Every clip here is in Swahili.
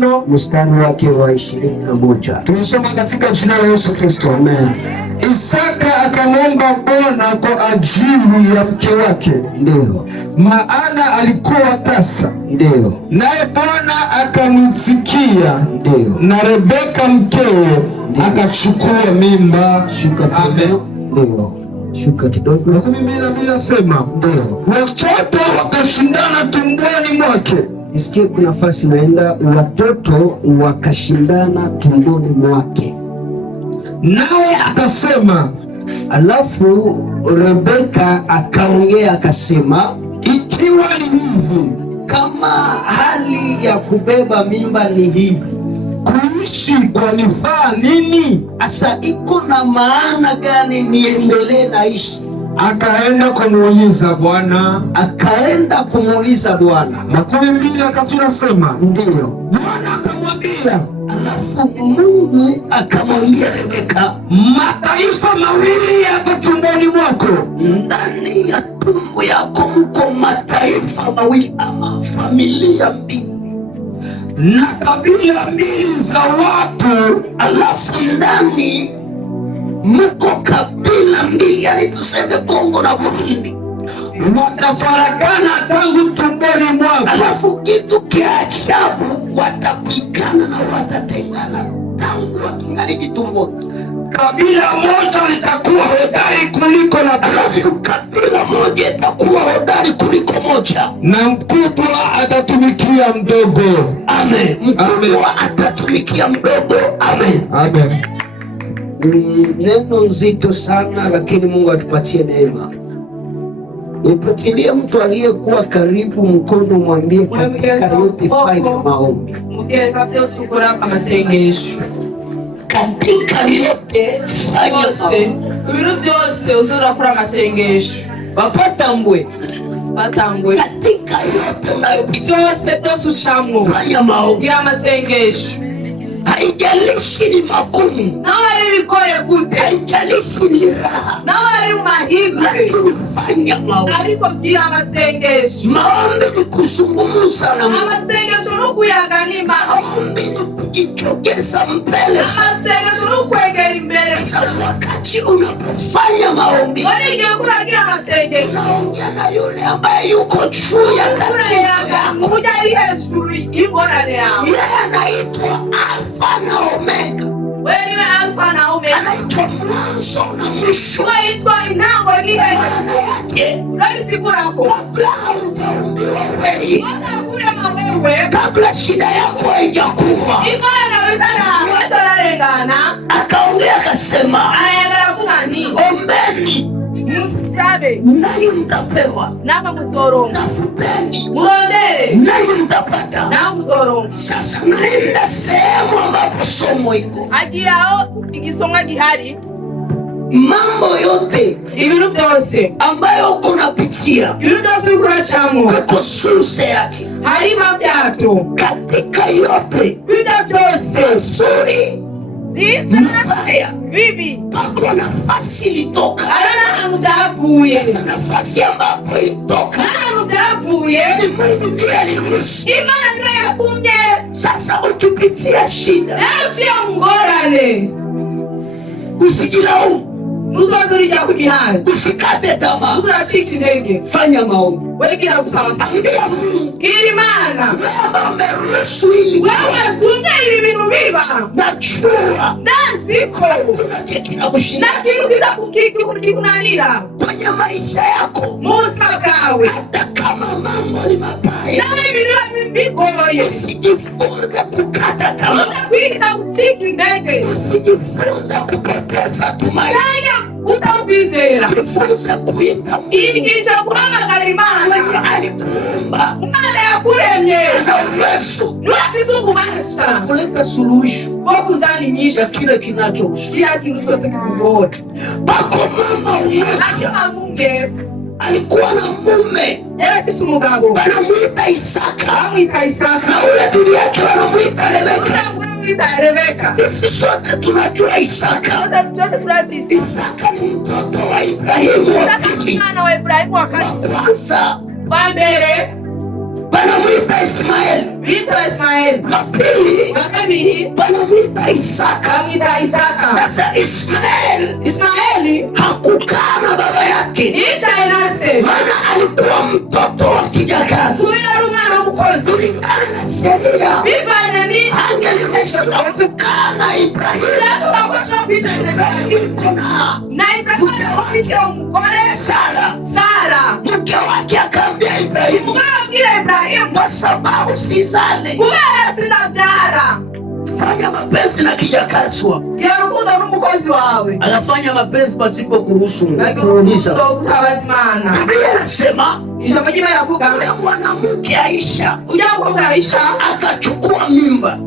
15 mstari wake wa 21. Tunasoma katika jina la Yesu Kristo. Amen. Isaka akamwomba Bwana kwa ajili ya mke wake, ndio, maana alikuwa tasa. Ndio. Naye Bwana akamsikia, ndio, na Rebeka mkewe akachukua mimba. Amen. Ndio. Shuka kidogo. Mimi nasema ndio, watoto wakashindana tumboni mwake. Isikie kuna nafasi naenda, watoto wakashindana tumboni mwake. Naye akasema, alafu Rebeka akaongea akasema, ikiwa ni hivi, kama hali ya kubeba mimba ni hivi, kuishi kwanifaa nini? Asa iko na maana gani niendelee naishi? Akaenda kumuuliza Bwana. 12 akatunasema ndio. Bwana akamwambia, alafu Mungu akamwambia Rebeka, mataifa mawili yako tumboni mwako, ndani ya tumbo yako mko mataifa mawili ama familia mbili na kabila mbili za watu. Alafu ndani mko kabila mbili, yani tuseme Kongo na Burundi, watafarakana tangu tumboni mwako. Alafu kitu kia ajabu, watapigana na watatengana tangu wakingali kitumboni. Kabila moja litakuwa hodari kuliko la pili. Alafu kabila moja itakuwa hodari kuliko moja, na mkubwa atatumikia mdogo. Amen. Mkubwa atatumikia mdogo. Amen. Amen. Ni neno nzito sana, lakini Mungu atupatie neema. Nipatilie mtu aliyekuwa karibu mkono, mwambie katika yote fanya maombi. Katika yote fanya maombi. Ibintu byose uzorakora amasengesho. Bapatambwe. Batangwe. Katika yote unayopita byose ucamwo. Fanya maombi. Gira amasengesho. Haijalishi ni magumu, nawe ari bigoye gute, haijalishi ni raha, nawe ari mahirwe, fanya maombi. ariko gira amasengesho. Maombi ni kuzungumza na Mungu. Amasengesho no kuyaganima. Maombi ni kujitokeza mbele. Amasengesho no kwegera imbere. Wakati unapofanya maombi, wani ngiye kuragira amasengesho, unaongea na yule ambaye yuko juu ya tatizo yako, kuja ari hejuru y'ingorane yawe. Yeye anaitwa Alfa na Omega. Wewe ni Alfa na Omega. Anaitwa mwanzo na mwisho. Anaitwa inango ngiye. Nani sikurako? Kabla shida yako haijakuwa, akaongea akasema, ombeni nanyi mtapewa, tafuteni nanyi mtapata. Sasa naenda sehemu ambapo somo iko. Mambo yote, ibintu byose ambayo unapitia, ibintu byose bikuracamo, kwa source yake, harimo byato. Katika yote ibintu byose nzuri mbaya, bibi, pako nafasi ilitoka. arana amutavuye, nafasi ambapo ilitoka, amutavuye, Mungu ndiye aliruhusu. Imana ndiye yakumye. Sasa ukipitia shida, sio ngorane, usijilaumu. Uzazurija kujihani, usikate tamaa, uzurachika intege. Fanya maombi, wegira kusaba sana. Kiri Imana, wewe umeruhusu ili wewe tunye ibi bintu biba. Najua Dansiko kuna kitu kinakushinda, na kitu kinakunanira kwenye maisha yako, Musa kawe. hata kama mambo ni mabaya, na ibintu bigoye, usijifunze kukata tamaa, kwita kutiki ndege, usijifunze kupoteza tumaini, utawizera, jifunze kuita ikicha kuhamagara Imana. Alikuumba, Imana yakuremye, na uwezo nufise ububasha kuleta suluhisho bwo kuzaninyisha kile kinachokusumbua. kila kintu cyose kikugora. Pako mama umoja Mungu alikuwa na mume, afise umugabo wanamuita Isaka, bamwita Isaka, na ule bibi yake wanamuita Rebeka. Sisi sote tunajua Isaka. Isaka ni mtoto wa Ibrahimu wa pili, mwana wa Ibrahimu wa kwanza. mbere. wanamuita Ismaeli. Vitwa Ismaeli. Wa pili wanamuita Isaka. Kamwita Isaka. Sasa Ismaeli hakukaa na baba yake. Icha inase. Maana alikuwa mtoto wa kijakazi. Kulingana na mkozi. Kulingana na sheria. Bifanya nini? Angeliweza kukaa na Ibrahimu. Na Ibrahimu ofisi wa mkole Sara. Mke wake akaambia Ibrahimu, Mkile Ibrahimu, kwa sababu sizale, kubera sina mjara, fanya mapenzi na kijakazi wako. Yarukundo n'umukozi wawe. Anafanya mapenzi pasipo kuruhusu kuuliza. Utabazimana. Biblia inasema ijambo jima yavuga mwanamke Aisha, ujambo Aisha akachukua mimba,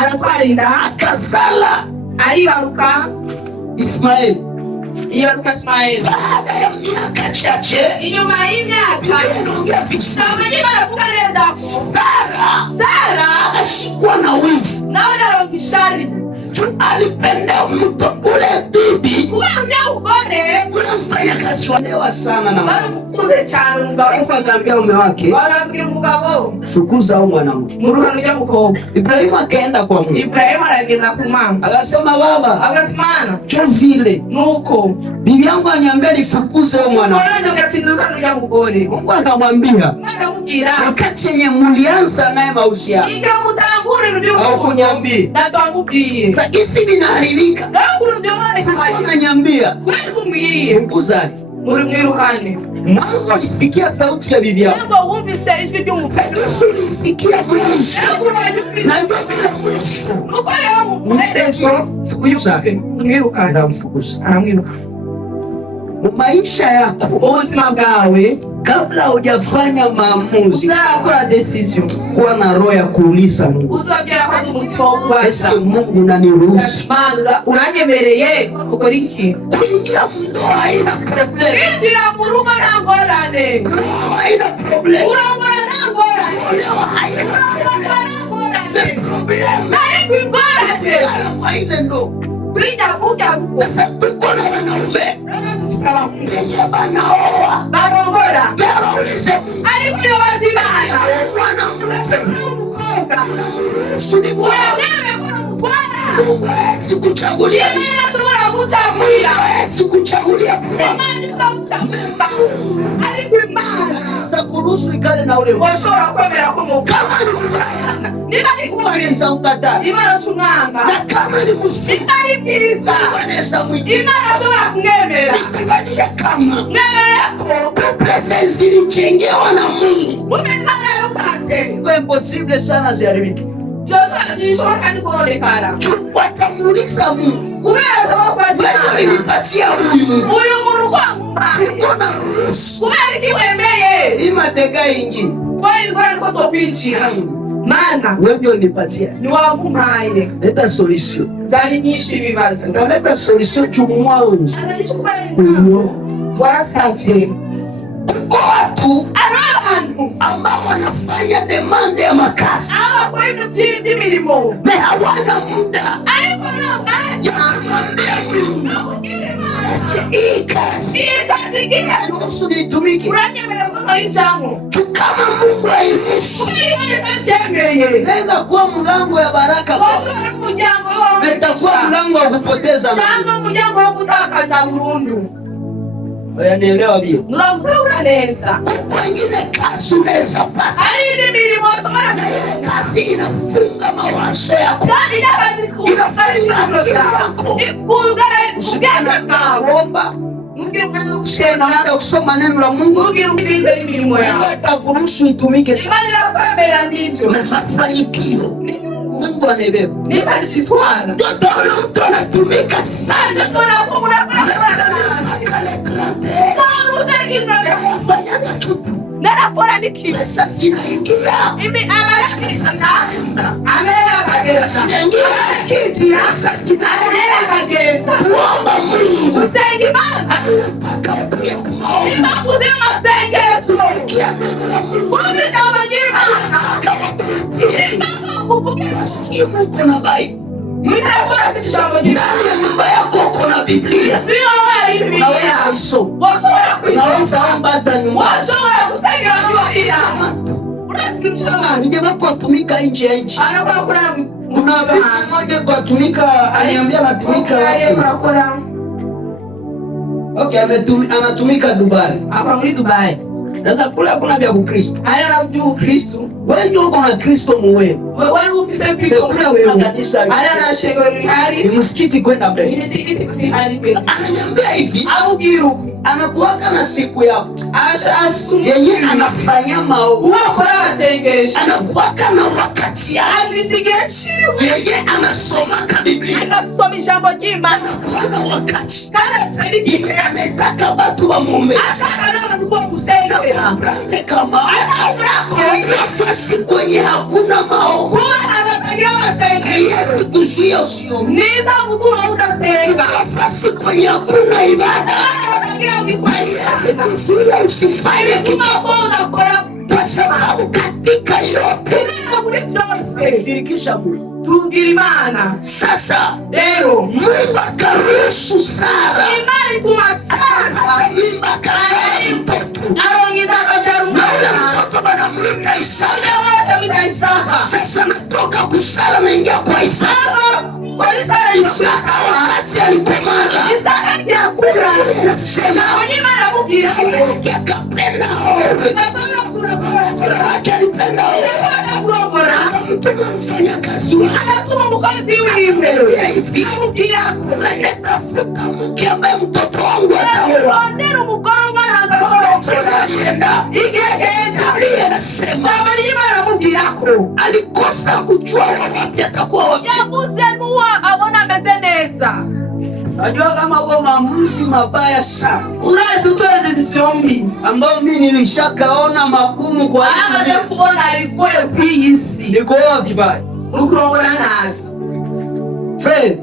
aratwarinda, akazala, alibaruka Ismaeli. Ismaeli. Baada ya miaka chache, inyuma y'imyaka Sara akashikwa na wivu. Naona rogishari. Alipenda mto ule bibi. Ule mfanya kazi walewa sana na mkuze cyane umugabo. Akaambia mume wake, barambira umugabo, fukuza huyo mwanamke. Muruhano rya mukobwa. Ibrahimu akaenda kwa Mungu. Ibrahimu aragenda ku Mana. Akasema, baba, agasimana cyo vile nuko bibi yangu anyambia nifukuze huyo mwanamke. Mungu akamwambia, wakati yenye mulianza naye mahusiano au kunyambia sakisi binaharibika, ananyambia mkuzani. Mwanzo alisikia sauti ya bibi yako, alisikia mwisho na ndio mwisho anamwiruka. Maisha yako, ubuzima bwawe, kabla hujafanya maamuzi, uzakora decision, kuwa na roho ya kuuliza Mungu, uzabyara kwa umutima wo kubaza Mungu, unaniruhusu unanyemereye ukora iki? kuingia mndoa haina problem, injira mu rugo nta ngorane, ndoa haina problem, urongora nta ngorane, ndoa haina problem, haina ndo sasa. Tuko na wanaume wenye wanaoa barongora, waulize Mungu, alikuwa wazibana huwezi kuchagulia, huwezi kuchagulia kuruhusu ikale na ule washobora kwemera ko mukama niba ikubarinza ukata imana sumwanga na kama ni musika ibiriza wanesa mwiki imana shobora kumwemera kubania kama mwemera ko pesa zilijengewa na Mungu umezana yopase kwa impossible sana ziharibike. Joshua nishoka kandi kuonekana watamuuliza Mungu, kubera sababu wewe nipatia huyu muntu kwangu mbona kubera kiwemeye imateka ingi kwa hiyo kwa so kwichira mana wewe unipatia ni wagumaye leta solution zali nyinshi bibazo leta solution chumwanzo warasavye kwa watu abantu ambao wanafanya demand ya makazi aba kwa ibyo by'imirimo na hawana muda, ariko nabanje mwambie Mungu hii kazi nusu nitumike, uranyemera ko ayijamo kama Mungu airuhusu naweza kuwa mlango ya baraka, itakuwa mlango wa kupoteza mlango wa kutakaza burundu. Nielewa vile. Mlango neza. Wengine kazi unaweza pata. Hadi milimo tomana kazi inafunga mawazo yako. Kazi inafunga mawazo yako. Ikungara kugana naomba. Mungu mnausema hata kusoma neno la Mungu. Mungu ubize milimo yako. Atakuruhusu itumike. Imani yako kamera ndivyo. Mafanikio. Mungu anebeba. Nimalisitwana. Ndio mtu anatumika sana. Nakora nikiwa sasa inaingia mimi amara sasa amera kiti sasa amera kuomba Mungu usengi mama akakuya kuomba kusema senge Yesu umeshamba jina kufukia simu kuna Biblia mtakuwa kishambo jina nyumba yako kuna Biblia sio wewe Biblia unaweza omba hata nyumba wasoma kusenge Biblia Ningeba kutumika nje ya nchi. Kuna mmoja kutumika aliambia anatumika wapi? Okay, anatumika Dubai. Hapa muri Dubai. Sasa kula kuna vya Ukristo. Ana na Ukristo. Wewe uko na Kristo muwe. Wewe ufise Kristo kuna wewe kanisa. Ana na shegoni hali. Ni msikiti kwenda mbele. Ni msikiti kusihali mbele. Ananiambia hivi, au giru anakuwaka na siku yako. Yeye anafanya maombi. Wakora masengesho. Anakuwaka na wakati yake. Yeye anasoma Biblia. Anasoma jambo jema. Anakuwa na wakati. Yeye ametaka watu wa muombe. Ashaka na kwa kusengera. Kama nafasi kwenye hakuna maombi. Anatakia masengesho. Yesu kuzuia usio. Niza mtu utasenga. Nafasi kwenye hakuna ibada. Usifanye kimakosa kwa sababu katika yote tugirimana. Sasa leo Mungu akaruhusu Sara imani tumasara mimba kazaa mtoto arongeza mtoto banamwita Isaka. Sasa natoka kusara naingia kwa Isaka. Isaka wakati alikomala Isaka ni akura nasema wanyimara mubira akapenda owe alipenda owe mtume mfanya kazi wa anatuma mkazi hivi tafuta mke ambaye mtoto wangu ataoa. ndero mugoroma alienda anasema alikosa kujua wapi atakuwa wapi. abona meze neza. Najua kama uko maamuzi mabaya sana. Urazi utoe decision mbi ambao mimi nilishakaona magumu kwa hiyo kuona alikuwa peace. Niko vibaya. Ukurongora nazi. Fred,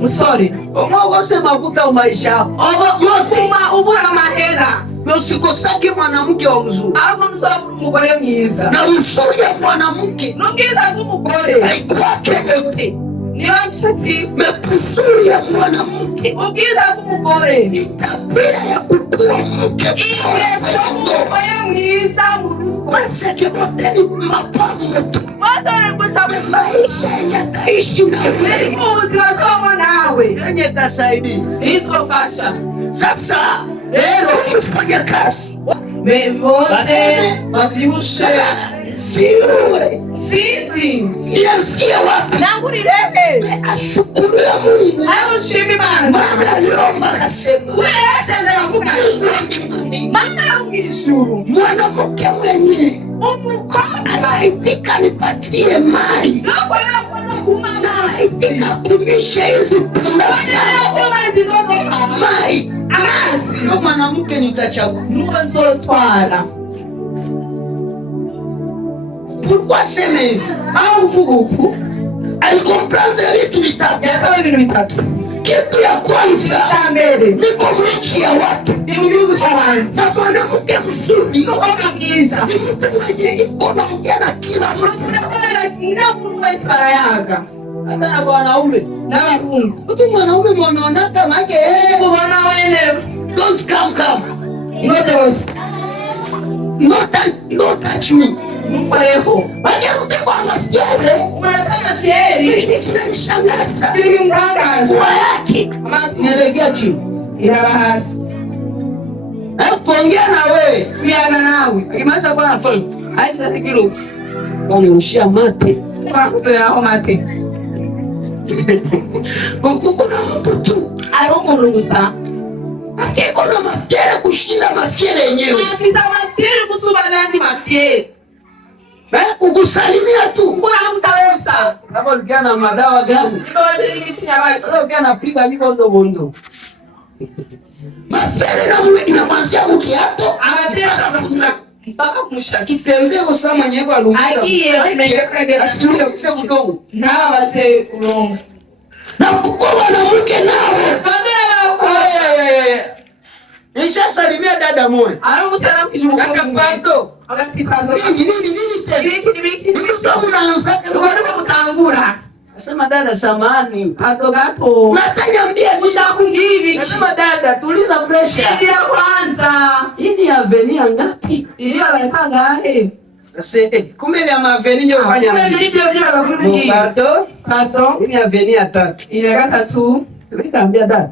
musore. Omo sema kuta maisha yako. Omo yofuma ubura mahera. Usikosake mwanamke wa mzuri. Aba mzuri mugore mwiza. Na uzuri ya mwanamke nubwiza bw'umugore haikwake yote. Niba nshatsi mepusuri ya mwanamke ubwiza bw'umugore ni tabia ya kukua mke. Yesu umugore mwiza murugo. Maseke wote ni mapambo tu. Wasore gusa maisha yataishi na wewe. Ubuzima bw'uwo nawe yenye tasaidi. izofasha. Sasa rero ufanya kazi bose bavyibushe siwe sinzi nianzie wapi nangurirehe ashukuru ya Mungu ayo shimi Imana maana aliomba akasema wese ndavuga Mana umishuru mwanamke mwenye umukobwa anaitika nipatie mali anaitika kumisha hizi punda mai amazi yo mwanamke nitachagua nuzotwara. Pourquoi sema hivi Au vuguku alikomprendre vitu vitatu. yatawe ibintu bitatu. Kitu ya kwanza Cha mbere niko mchi ya watu ni mu gihugu cy'abantu. na mwanamke mzuri Umukobwa mwiza ni mtu mwenye iko naongea na kila mtu. ngira muntu wese barayaga Hata na wanaume n'abahungu. mtu mwanaume mwanaonaka make Kubona wene don't come imote wose no touch me nukoreho wajaruke kwa mafiere unataka cheri kinanishangaza biri mtangaza kwa yake amasi nielekea chini iraba hasi kuongea na wewe kuyana nawe akimaliza kwa nafanya aisha sikiru wanirushia mate kwa kusoyaho mate kuna mtu tu ari umuntu gusa akiko na mafiere kushinda mafiere yenyewe afisa mafyeri kusumba n'andi mafyeri kukusalimia tu kuramutawusa kama ulikia na madawa gani ibaje n'imiti y'abantu ulikia napiga niko ndobondo mafiere na mwanzia ukiato amafyeri akakumira mpaka kumushaki kitembeo saa mwenyeko alumuza agiye kumegera asimulize udongo ntabaze urongo na kukuwa mwanamke nawe bagera bako nisha salimia dada moja ari umusalamu kijuko kakapando agatikando nini tena ibiki mdomo unaanza rwanda mutangura nasema dada samani gato gato nataniambia ushaka ngibi nasema dada tuliza pressure ngira kwanza hii ni avenue ngapi ili barayipanga he Kumbe vya maveni ndio fanya. Kumbe ndio vya bakuri. Pato. Ni aveni ya 3. Ile gata tu. Nikaambia dada.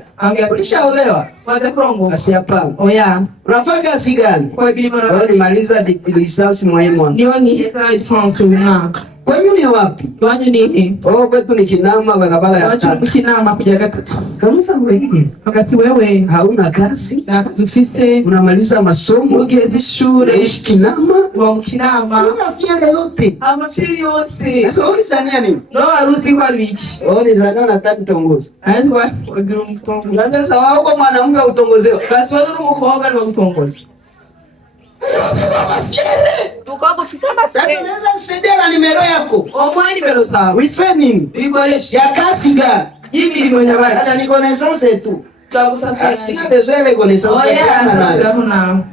Ulishaolewa? Waza krongo. Asi hapana. Oya. Unafanya kazi gani? Kwa bilimo na. Nimaliza lisansi mwalimu. Nioni hesa lisansi unaka. Kwani ni wapi? Wanyu ni kwetu ni Kinama barabara ya 3. Wacha Kinama kuja gatatu. Kanisa mwingine. Wakati wewe hauna kazi, na kazi ufise, unamaliza masomo, ugeze shule, unaishi Kinama, wa Kinama. Unafia yote. Amafiri yose. Sasa ulisania nini? No harusi kwa bichi. Ulisania nataka utongoze. Haizi kwa kugira umutongo. Ndio sawa huko mwanamke utongozewa. Basi wewe uri umukobwa ni utongoze. Tukabo fisama sasa unaweza nisaidia na nimero yako. Omwa nimero sawa. Wifeni. Ikoresha. Ya kasi gani? Hivi ni mwenye baba. Hata niko na essence tu. Tutakusafisha. Sina besoin ile connaissance na.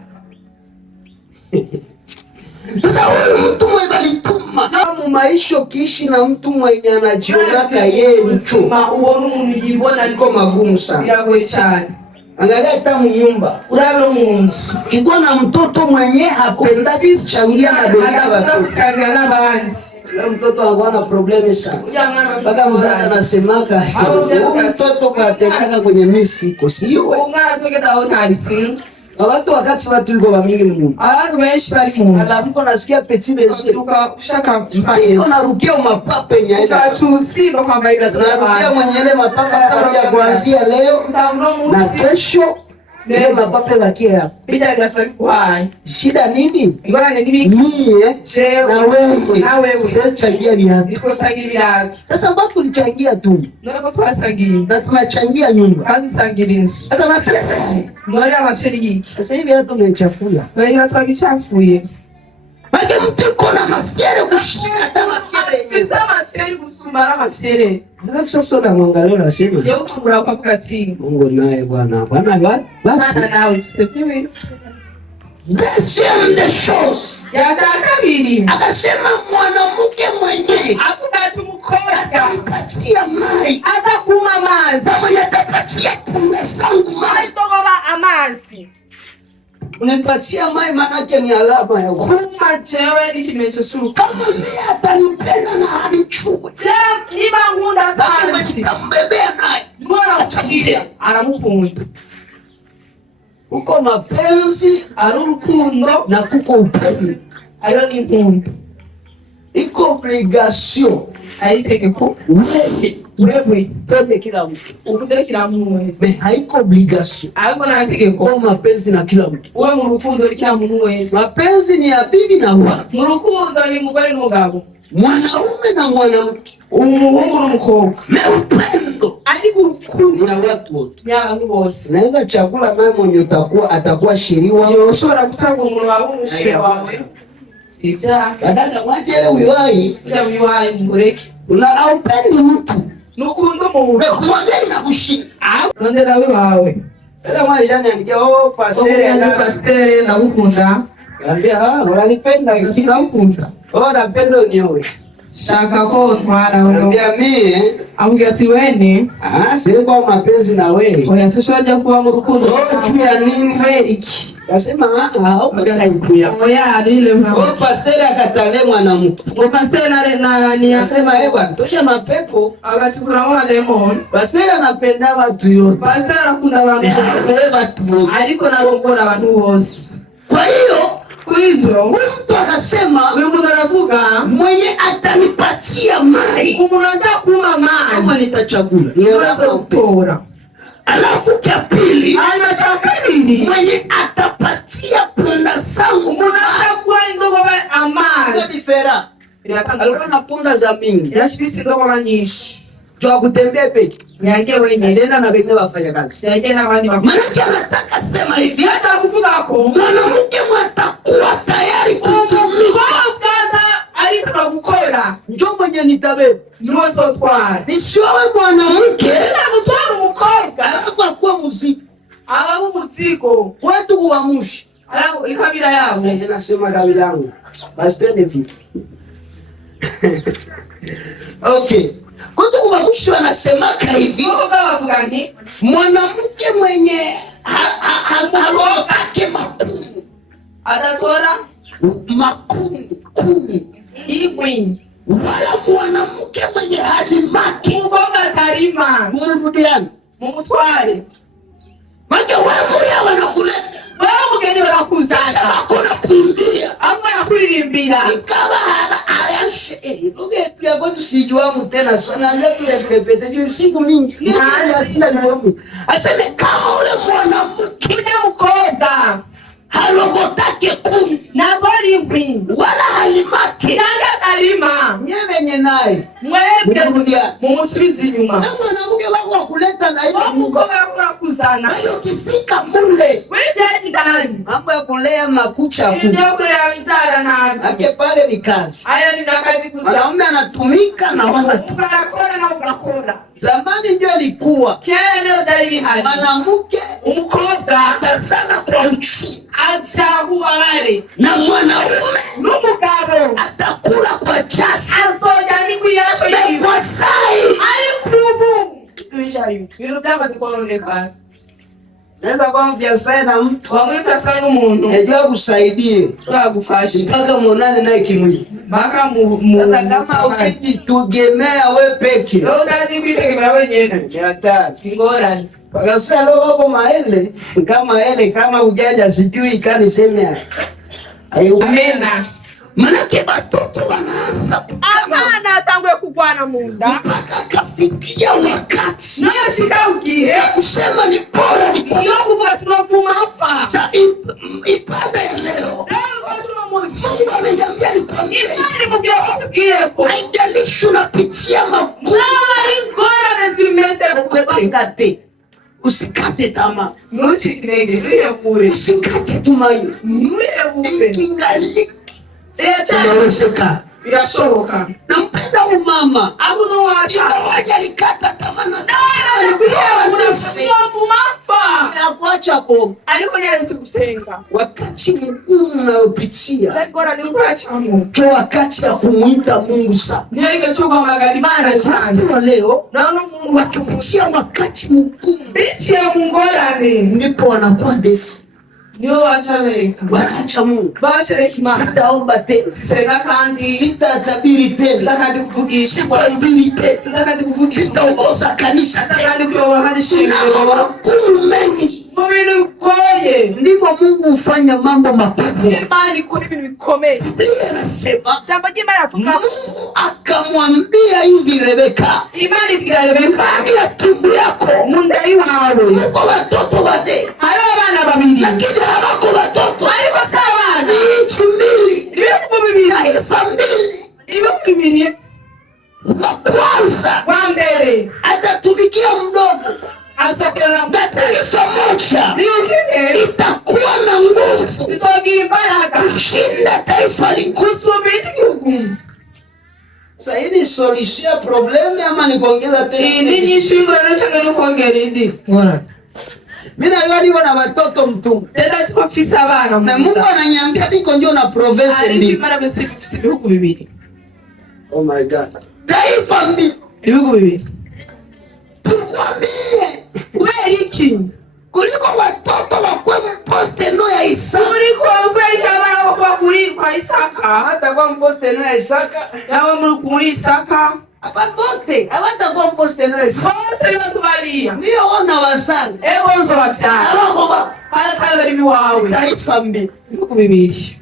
Sasa huyu mtu mwenye balituma. Kama maisha ukiishi na mtu mwenye anajiona yeye mtu. Uone unijibona aliko magumu sana. Yawe cyane. Angalia hata mnyumba. Urabe umuntu. Kikuwa na mtoto mwenye hapendaki kuchangia na bega watu. Kuchangia na bandi. Leo mtoto anakuwa na problemi sana. Mpaka mzazi anasemaka mtoto katendaka kwenye misi kosiwe. Umwana soke daona alisinzi. Watu wakati watu liko wa mingi Mungu. Abantu benshi bari mu. Alamuko nasikia petit besoin. Tukashaka mpaye. Unarukia mapape nyaenda. Tusi ndo kwamba ila tunarukia mwenyewe mapape ya kuanzia leo na kesho. Leo mapape bakia yako. Bila gasa kwa. Shida nini? Ngwana ni mie na wewe. Sasa changia viatu. Niko sangi viatu. Sasa mbona tulichangia tu? Ndio kwa sangi. Na tunachangia nyumba. Kazi sangilizo. Sasa nafikiri Ngwana macheli giki. sasa hivi hata umechafua. Wewe unatrabichafuye. Baki mtiko na mafiere kushika hata mafiere. Kisa macheli kusumara mafsere. Alafu sasa na mwangalio nasema. Yeye kutumura kwa kukati. Mungu naye Bwana. Bwana wapi? Bana nawe tusekiwe. Deuxième des choses. Ya kabiri. Akasema mwanamke mwenyewe Akubatu mukora. Patia mai. Asa kuma mazi. Mwenye atapatia punda zangu mai. togoba amazi. Unipatia mai manake ni alama ya Kuma chewe ni kimeshushuka. kama mimi atanipenda na hanichukue. Niba ngunda tanzi. Nitambebea naye. Mbona uchagia? Aramukunda. Uko mapenzi Ari urukundo na kuko upendo. ariyo n'impundu. Iko obligation. Ari itegeko. Wewe pende kila mtu. Ukunde kila muntu wese. Haiko obligation. Ariko nta tegeko. Kwa mapenzi na kila mtu. Uwe mu rukundo ni kila muntu wese. Mapenzi ni ya bibi na wa. Mu rukundo ni mugore n'umugabo. Mwanaume na mwanamke. Umuhungu n'umukobwa. Na upendo. Ariko urukundo Ni ya watu wote. y'abantu bose. Naweza chakula naye mwenye atakuwa shiriwa. Ushobora gutanga umuntu wawe umushe wawe. Sibya. Badala mwajele wiwai. Ujya wiwaye mureke. Una aupendi mtu. Nukundo mu. Mekumwambia inakushinda. Rondera we wawe. Ela mwajani angia pastere na pastere na ukunda. Anambia unanipenda Kila ukunda. napenda uniowe. Shaka ko ntwara Anambia mie ambwira ati wene siri kwa mapenzi na wewe. oya soshoja kuba mu rukundo. Tu ya nini? Iki. Nasema hautaikuya. Oya lile mama. Pastere akatale mwanamke. Pastere na ni Nasema bwana tosha mapepo. agatukura wa demon. Pastere anapenda watu yote. Pastere akunda abantu. Watu wote. Ariko narongora abantu bose. Kwa hiyo Kuizo mtu akasema umuntu aravuga mwenye atanipatia mai umuntu azakuma mazi kama nitachagula niweza kutora. Alafu kia pili Cha kabiri mwenye atapatia punda zangu umuntu azakuwa indogobe amazi. Difera alikuwa na punda za mingi Yashibisi indogobe nyinshi. Jua kutembea peke Yage wenye nenda na wengine wafanya kazi. yage na bandi Maana anataka sema hivi Acha kuvuga hapo. mwanamke atakuwa tayari kutumika Kaza alitaka gukora. njoo mwenye nitabe Niwe so twara. nisiowe mwanamke Ila mutwara umukobwa. alafu akuwa muziki Aba umuziko. kwetu kuwamushi. Alafu ikabila yabo. Nasema kabila yangu basi twende vipi? Okay, kwetu kuwamushi wanasemaka hivi mwanamke mwenye halopake makungu adatora makungu kumi. Igwi. Wala mwanamke mwenye halimaki. Mukobwa atalima. Mumurudiani. Mumutwale. Maka wewe ya wanakuleta. Wewe mugeni wanakuzana. Hakuna kuimbia. Ama yakulirimbira. Kama ayashe. Uge ya kwetu sijuamu tena sana. Ndetu ya kurepete. Juu siku mingi. Nani sina niomi. Aseme kama ule mwanamke. Kuja mukobwa. Halogotake kumi. Na boli igwi. Wala halimaki. Nanga atalima. Nyemenye nae. Mwebwe. Mumusubizi nyuma. Na mwanamke wako wakuleta na hiyo. Mukobwa wanakuzana. Hayo kifika mule. Wichaji gani? Mambo ya kulea makucha huku. Ndio kulea wizara nazo. Ake pale ni kazi. Haya ni kazi kuzaa. Wanaume anatumika na Unakora na unakora. zamani ndio ilikuwa. Kera leo daivi haji. Mwanamke Umukobwa atazana kwa uchi. achaguwa wale. Na mwanaume N'umugabo atakula kwa jasho. azoja ni kuyasho Na yiwe. kwa sai. Alikubu. Tuishari. Bintu byamaze kuonekana. Nenda kwa mfiasaye na mtu. Wamwita sana umuntu. Ejua kusaidie. Twagufashe. Mpaka mwonane naye kimwili. Maka Sasa kama ukijitugemea we peke. leo utazi kwitegemea wenyene. Ni hatari. Ngorani. Wakasema leo wako maele. Kama ujaja sijui kaniseme. Amena. Manake batoto wanaanza Amana atangwe kugwana munda. mpaka kafikia wakati Naya shika ukihe. kusema ni bora ni Iyo kuvuga tunavuma hapa. kuacha ibada ya leo. Leo tunamusi. Mungu ameniambia nikwambie, Imani mubya wakugiyepo. haijalishi unapitia magumu, Nari ngora nezimeze kupanga te. Usikate tamaa, Nuchikirege nuye kure. usikate tumaini. Nuye kure. Ingali Echa inawezekana. birashoboka. Nampenda umama Abuno wacha. waja alikata tamaa na kuacha pombe. Ariko niyaretse gusenga. Wakati mgumu unayopitia Ngora ni Urachamu. ndio wakati ya kumuita Mungu sana. Niyo igachuka magari mana cyane. Kwa leo Nano Mungu wakipitia wakati mgumu bichiye mu ngorane. ndipo wanakuwa desi, Niyo wachabereka. wanaacha Mungu. Bashereka Imana. Sitaomba tena, Senga kandi. sitatabiri tena, Kandi kuvugisha. sitahubiri tena, Kandi kuvugisha. sitaongoza kanisa tena. Kandi kuyoba hadi Na shingiro. magumu mengi Mu bintu bigoye. ndipo Mungu hufanya mambo makubwa. Imana ikora ibintu bikomeye. Biblia inasema Jambo ry'Imana avuga Mungu akamwambia hivi Rebeka, Imana ibwira Rebeka. ndani ya tumbo yako Mu nda y'iwawe. muko watoto bane, Hariho abana babiri. lakini hawako watoto. Ariko si abana. Ni nchi mbili, Ibihugu bibiri. taifa mbili. Ibihugu bibiri. Wa kwanza Wa mbere. atatumikia mdogo, Asokera na taifa moja niyo kimwe. itakuwa na nguvu Isogira imbaraga. kushinda taifa lingine. Gusumba igihugu. Sasa hii ni solution ya problemi ama ni kuongeza tena? Indi nyinshi y'ingorane cyangwa no kongera indi. Mimi najua niko na watoto mtume. Tenda siko fisa abana mu Na Mungu nda. ananiambia niko ndio na province Ariko mbili. Imana bese ifise ibihugu bibiri. Oh my God. Taifa mbili. Ibihugu bibiri. Tukwambie Kubera iki? kuliko watoto wakwe mposte no ya Isaka. Muri kwambia abana bako kuri kwa Isaka. Hata kwa mposte no ya Isaka. Yaba muri Isaka. Hapa wote hawatakuwa mposte no ya Isaka. Bose ni batu bariya. Ndio ona wasana. Ebo nzo bavyara. Hawako ba Hata kabiri biwawe. taifa mbili. Ibihugu bibiri.